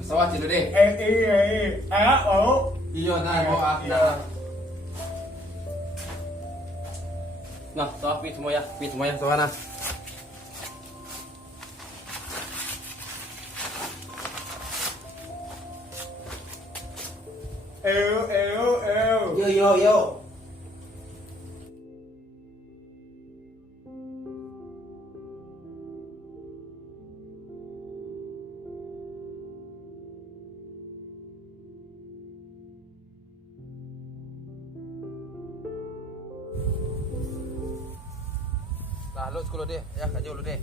Pesawat dulu deh. Iya, nah, bawa nah. Nah, so, pi semua ya, so nah. Yo. Lalu sekolah deh, ya kerja dulu deh.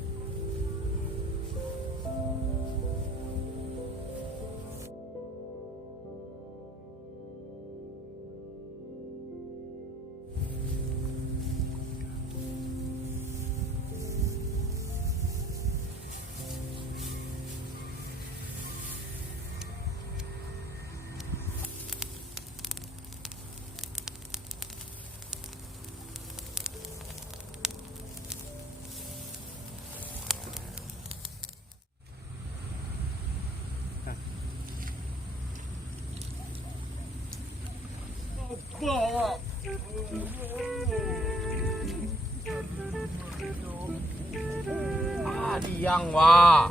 Diang wah.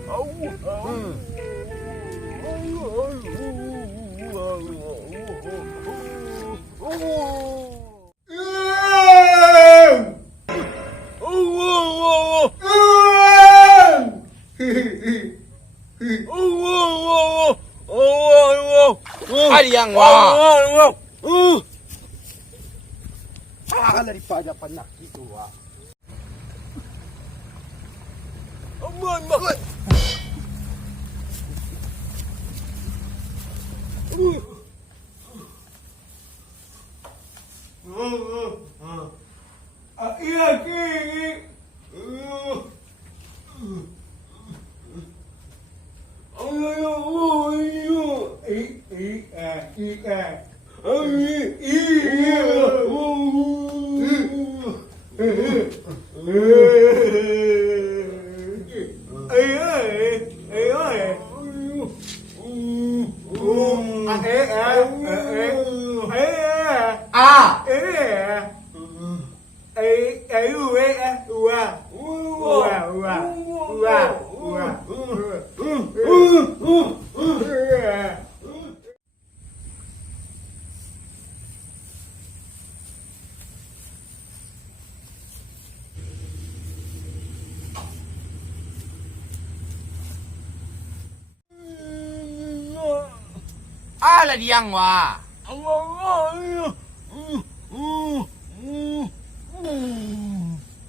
Diang wah. Daripada penyakit itu wah. Aman banget. Ala diang wah.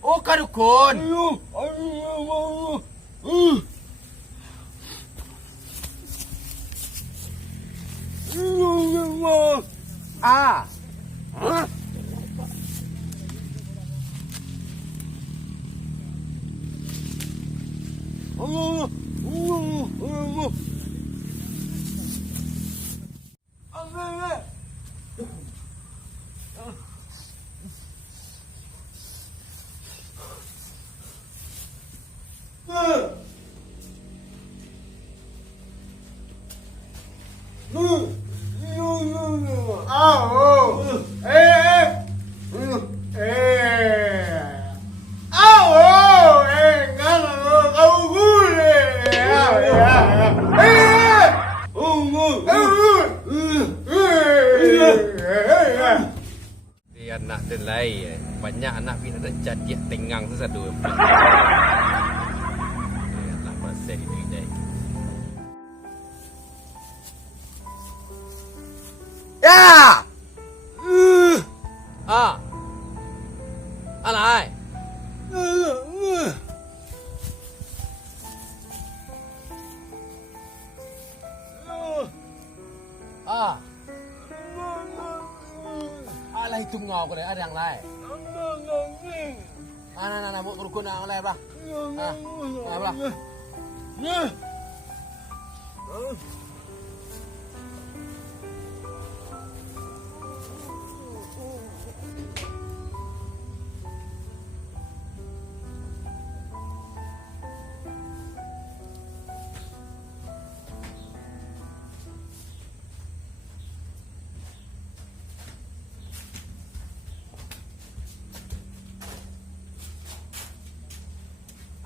Oh kadukun. Anak delay banyak anak bina dah jadi tengang sesadu. Anak pasal ini deh. Ya. Alai. Alai tungau ko ada yang lain. Ana buat rukun yang lain bah. Bah.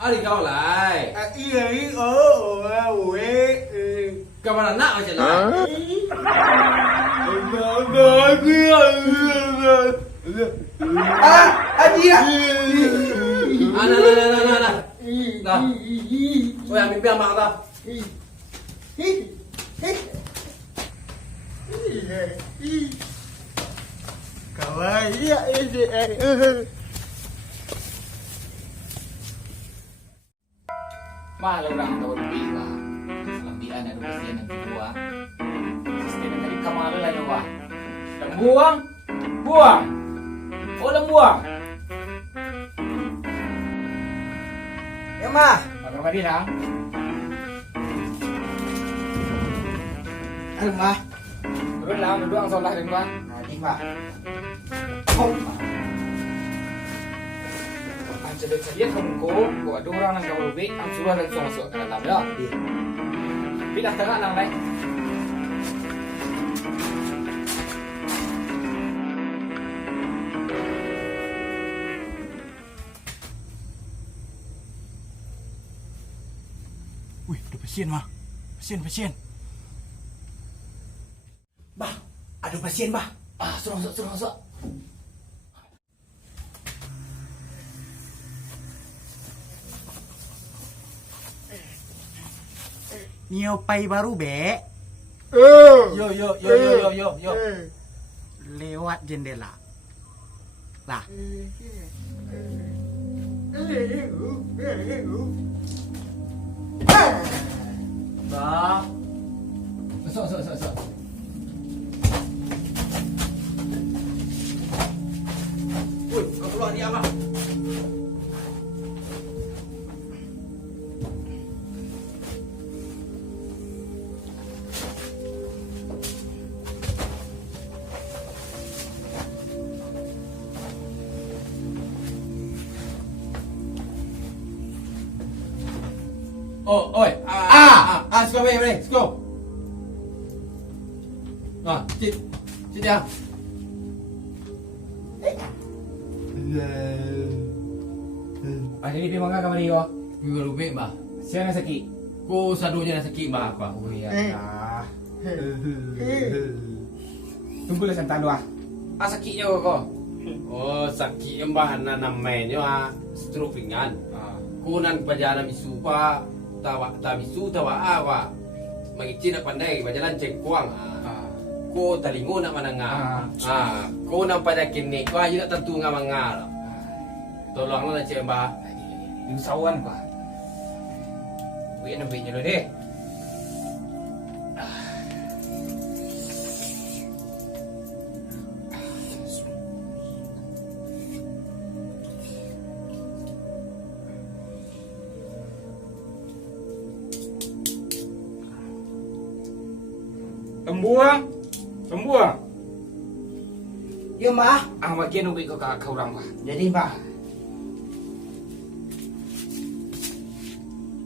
Ari kau lai. Iya, oh, Kemana nak macam lah? Adia. Nah. Oh, yang mimpi amak tak? Kawaii ini. Malah orang tahu lebih lah. Selambian ada kesian yang kedua. Kesian dari kamar lah dua. Dan buang. Oh, dan buang. Ya mah. Makan mandi dah. Aduh mah. Turun lah, duduk ang solah din ba? Nadi mah. Ang salit ko, kung ada orang yang kau lebih, ang suruh dan suruh masuk ke dalam dah. Pindah tengah lang lai. Wih, ada pasien mah. Pasien. Bah, ada pasien bah. Suruh masuk. Nio pai baru be. Yo. Lewat jendela. Lah. Bah. Masuk. Woi, kau keluar dia apa? Oh, oi. Let's go, let's go. Sit dia. Jadi pergi makan kamar dia. Gua lupa bah. Siapa yang sakit? Ko sadunya nak sakit bah apa? Oh iya. Tunggu lah santan dua. Sakitnya kau. Oh, sakit mbah namanya stroke ringan. Kunan perjalanan bisu pa tawa bisu tawa apa. Mangicin nak pandai berjalan cengkuang. Ko talingo nak mananga. Ko nang pada kini ko aja nak tentu ngamanga. Tolonglah cik mbah. Di usahawan pa. Wait na dulu deh. Tembuang. Ya mah. Ang bagian ubi ko orang pa. Jadi mah.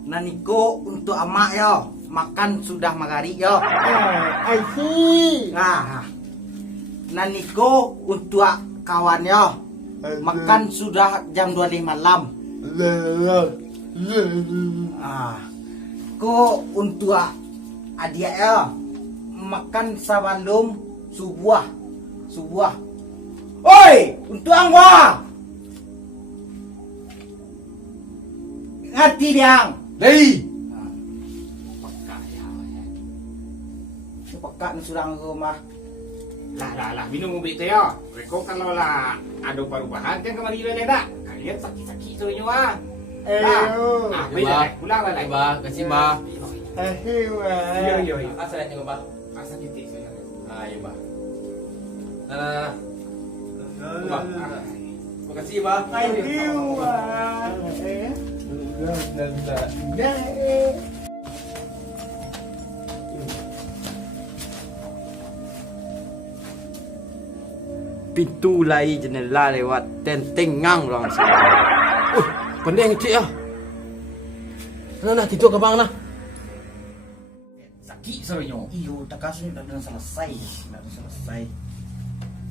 Naniko untuk amak yo. Makan sudah magari yo. I see. Nah. Naniko untuk kawan yo. Makan sudah jam 12 malam. Ko untuk adik yo. Makan sebelum subuh. Oi, untuk angwa. Ngerti biang. Dei. Pekak ni surang rumah. Lah, minum ubi tu ya. Rekor kalau lah ada perubahan kan kemarin dia tak. Kalian sakit-sakit tu nyawa. Pulang lah. Bah, kasih bah. Yo. Asal aja bah. Asal titik saya. Ya bah. Nah. Bah. Terima kasih bah. Pintu lai jendela lewat tentengang orang sini. Pandai ngecik ah. Nah, tidur ke bang nah. Sakit sebenarnya. Iyo, tak kasih dah selesai.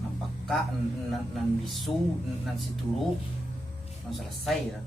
Nampak kak nan bisu nan situru nan selesai dah.